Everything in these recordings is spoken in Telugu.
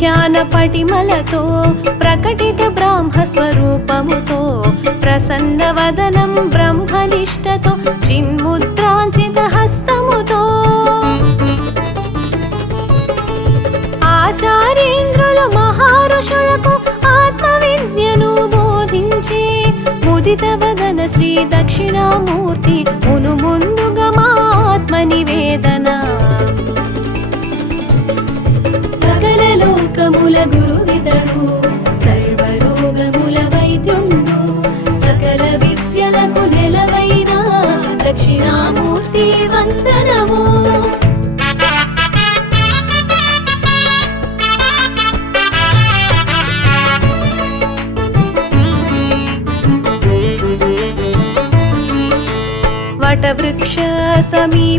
వ్యాఖ్యాన పటిమలతో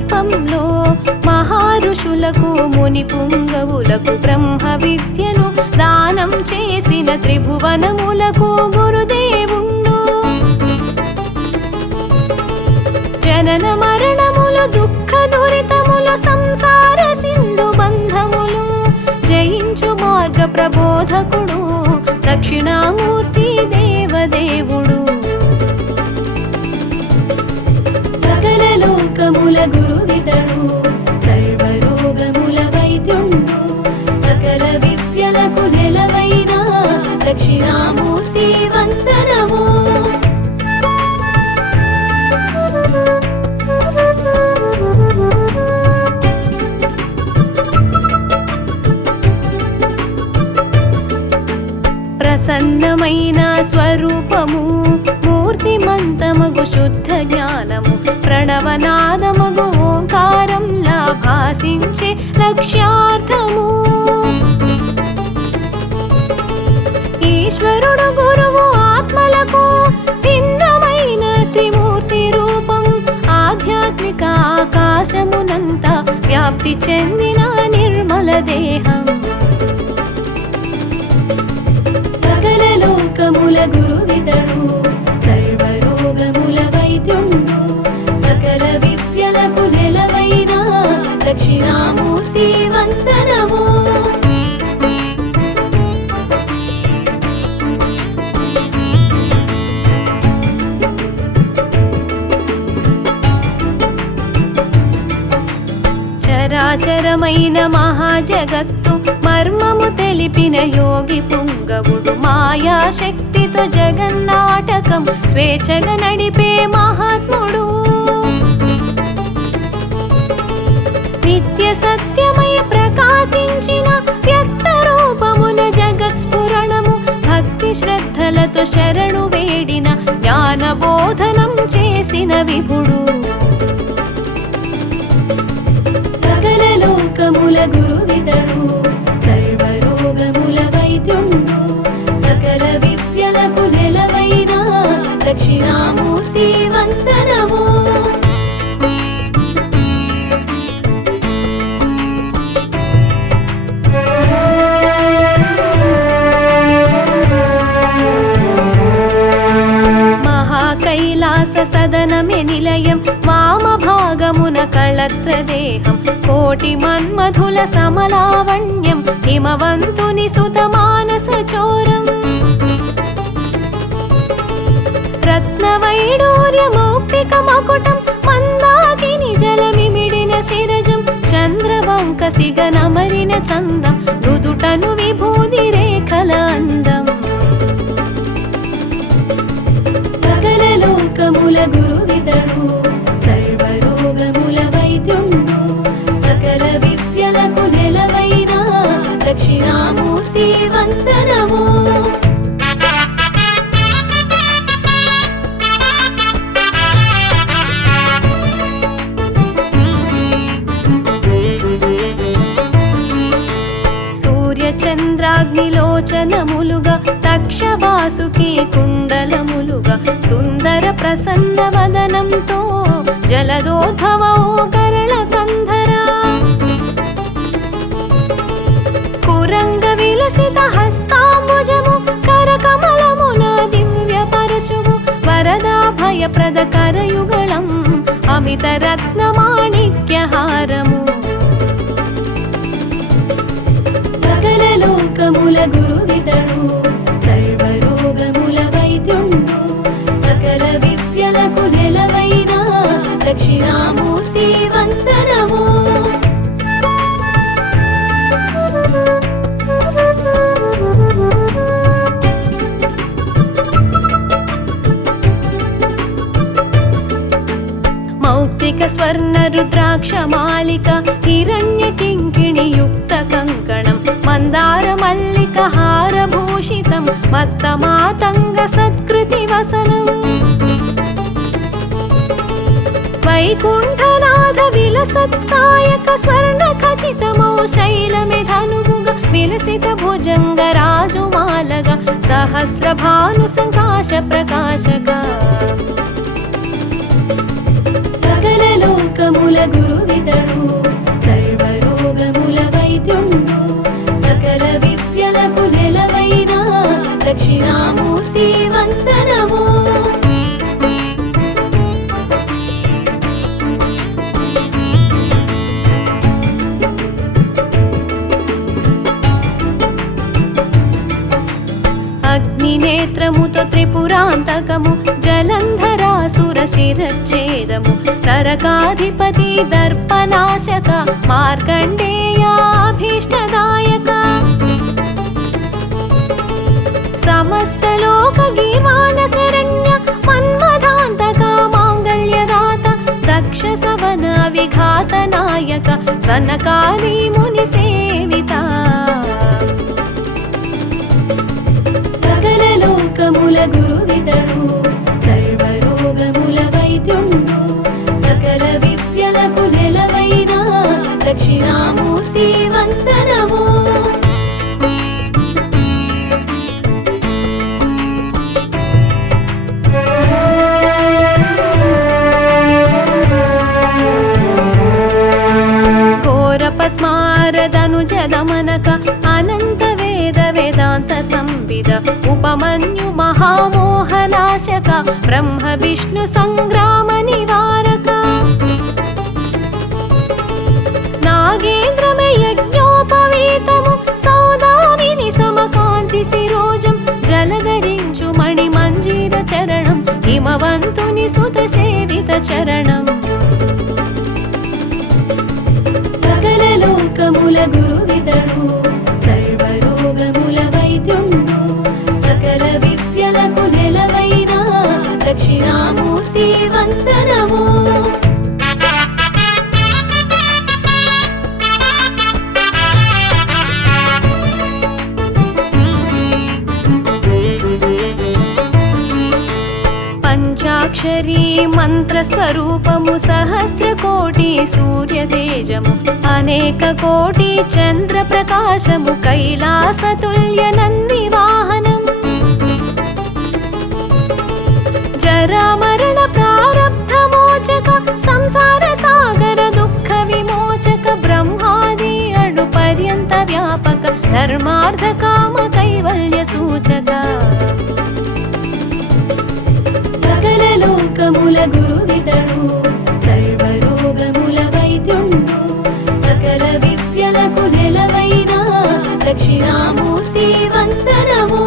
సమీపంలో మహారుషులకు ముని పుంగవులకు బ్రహ్మ విద్యను దానం చేసిన త్రిభువనములకు గురుదేవుండు. జనన మరణములు దుఃఖ దురితములు సంసార సింధు బంధములు జయించు మార్గ ప్రబోధకుడు దక్షిణామూర్తి దేవదేవుడు. సకల లోకముల గురువితడు సర్వరోగముల వైద్యుండు. సకల విద్యలకు నెలవైన దక్షిణామూర్తి వందనము. ప్రసన్నమైన స్వరూపము మూర్తిమంతమగు శుద్ధ జ్ఞానము ప్రణవనాదమగు ఆశించే లక్ష్యార్థము. ఈశ్వరుడు గురువు ఆత్మలకు భిన్నమైన త్రిమూర్తి రూపం ఆధ్యాత్మిక ఆకాశమునంతా వ్యాప్తి చెందిన నిర్మల దేహం. మార్గం స్వేచ్ఛగా నడిపే మహాత్ముడు. నిత్య సత్యమయ ప్రకాశించిన వ్యక్త రూపమున జగత్ స్ఫురణము భక్తి శ్రద్ధలతో శరణు వేడిన జ్ఞాన బోధనం చేసిన విభుడు. సకల లోకముల గురువితడు దక్షిణామూర్తి వందనము మహాకైలాస సదనమే నిలయం వామ భాగమున కళత్ర దేహం కోటి మన్మధుల సమలావణ్యం హిమవంతుని సుతమానస చోరం. రత్నవైడూర్య మౌక్తిక మకుటం మందాకిని జలమిమిడిన శిరజం చంద్రవంక సిగనమరిన చందం నుదుటను దక్ష వాసుకి కుండలములుగా సుందర ప్రసన్న వదనంతో జలదోధవో గరళ కంధరా కురంగ విలసిత హస్తాంబుజము కరకమలమున దివ్య పరశువు వరదాభయప్రద కరయుగళం అమిత విలసత్సాయక స్వర్ణ ఖచితమౌ శైలమే ధనుముగ విలసిత భుజంగ రాజుమాలగ సహస్ర భాను సంకాశ ప్రకాశక సకల లోకముల గురు నేత్రముతో త్రిపురాంతకము జలంధరాసుర శిరచ్ఛేదము నరకాధిపతి దర్పనాశక మార్కండేయాభీష్టదాయక. సమస్త లోక గీమాన శరణ్య మన్మధాంతక మాంగళ్యదాత దక్ష సవన విఘాత నాయక సనకాది ముని సేవితా. గురువితడు ु महामोहनाशक ब्रह्मविष्णुसङ्ग्रामनिवारक नागेन्द्रमे यज्ञोपवीत जलधरिञ्चु मणिमञ्जिरचरणम् हिमवन्तु नितसेवितचरण స్వరూపము సహస్ర కోటి సూర్య తేజము అనేక కోటి చంద్ర ప్రకాశము కైలాస తుల్య నంది వాహనం. జరామరణ ప్రారబ్ధ మోచక సంసార సాగర దుఃఖ విమోచక బ్రహ్మాది అడు పర్యంత వ్యాపక ధర్మార్థ కామ కైవల్య సూచక. సకల లోకముల గురు గురువితడు సర్వరోగముల వైద్యుండు సకల విద్యలకు నెలవైన దక్షిణామూర్తి వందనము.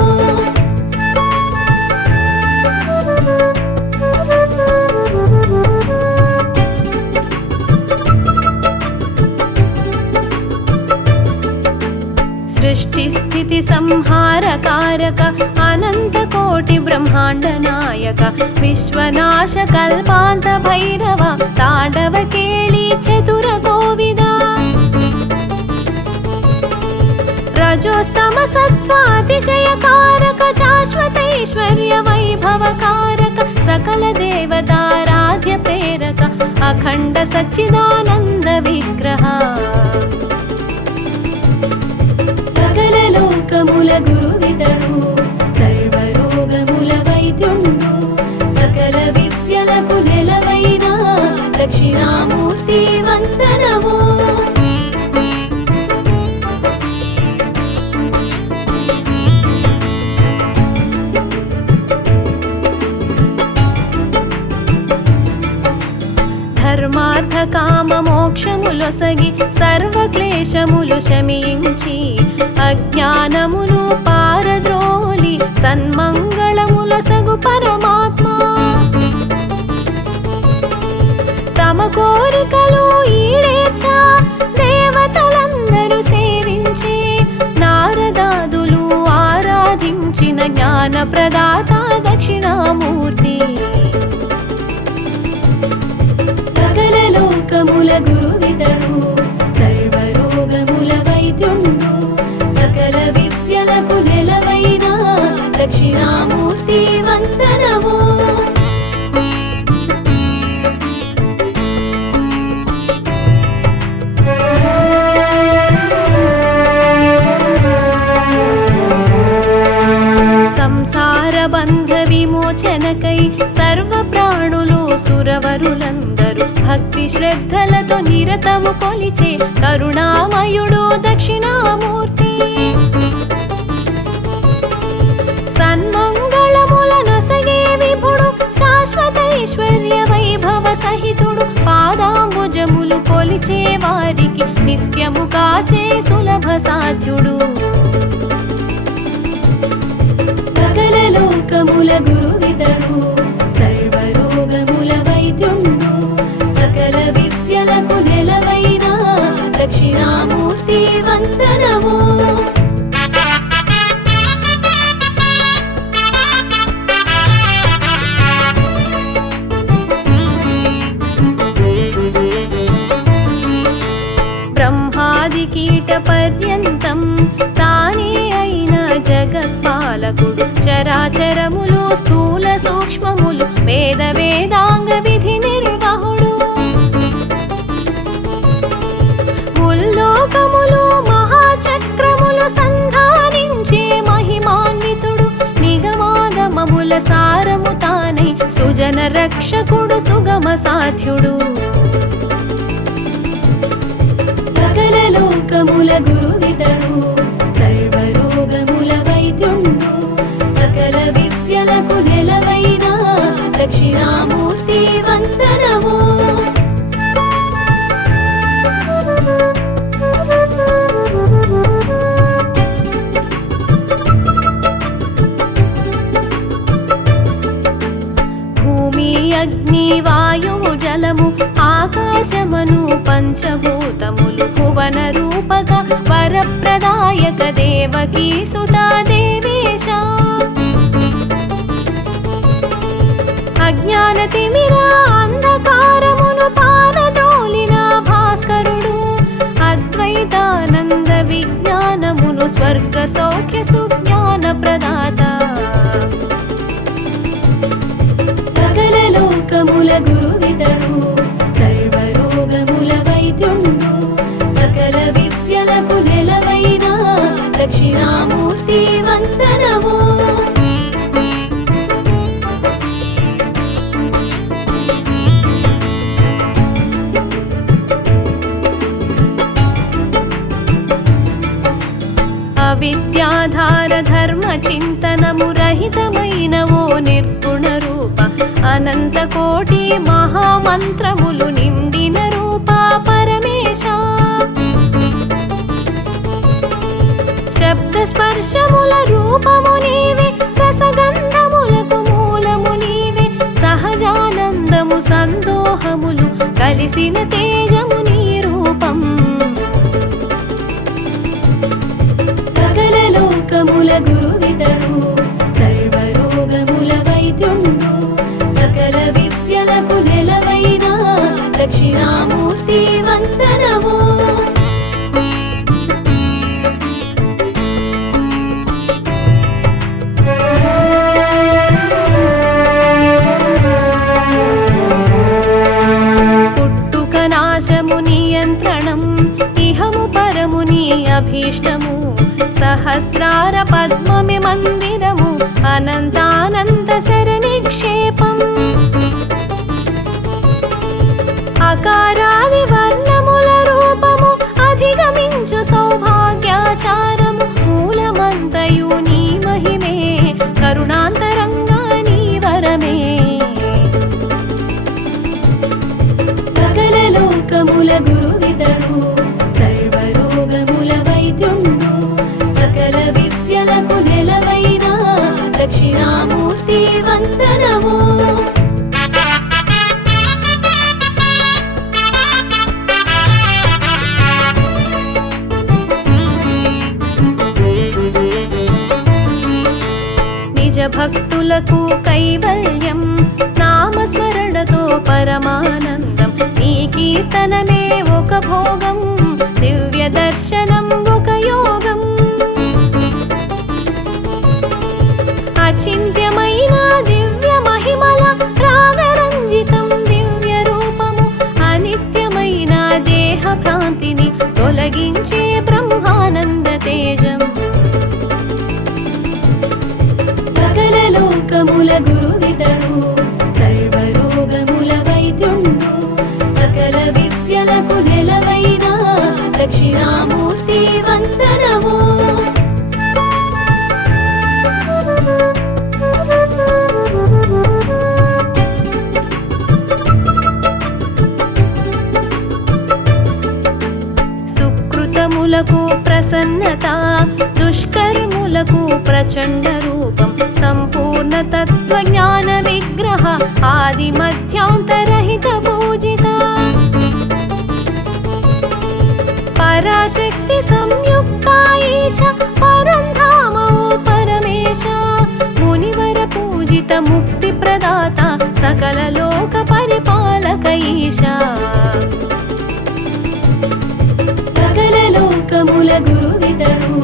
సృష్టి స్థితి అనంత కోటి బ్రహ్మాండ विश्वनाश कल्पान्त भैरव ताडव केलि चतुर गोविदाजोस्तम सत्त्वातिशयकारक शाश्वतैश्वर्य वैभवकारक सकल देवताराध्य प्रेरक अखण्ड सच्चिदानन्द विग्रह। सकल लोकमुल गुरुविदनु శ్రద్ధలతో నిరతము కొలిచే కరుణామయుడు దక్షిణామూర్తి. శాశ్వత వైభవ సహితుడు కొలిచే వారికి నిత్యము కాచే సులభ సాధ్యుడు. సకల లోకముల గురువితడు. రక్షకుడు సుగమ సాధ్యుడు. సకల లోకముల గురువితడు. దేవకీ సుతా అజ్ఞాన తిమిరా అంధకారమును పారదోలిన భాస్కరుడు అద్వైతానంద విజ్ఞానమును స్వర్గ సౌఖ్య సు సహితమైన ఓ నిర్గుణ రూప అనంత కోటి మహామంత్రములు నిండిన రూప పరమేశ. శబ్ద స్పర్శముల రూపము నీవే రసగంధములకు మూలము నీవే సహజానందము సందోహములు కలిసిన తేజము నీ రూపం. భక్తులకు కైవల్యం నామస్మరణతో పరమానందం. నీ కీర్తనమే ఒక భోగం దివ్య దర్శనం ఒక యోగం. అచింత్యమైన దివ్య మహిమల రాగరంజితం దివ్య రూపము అనిత్యమైన దేహ భ్రాంతిని తొలగించి సకల లోక పరిపాలక ఈశా. సకల లోకముల గురు గురువితడు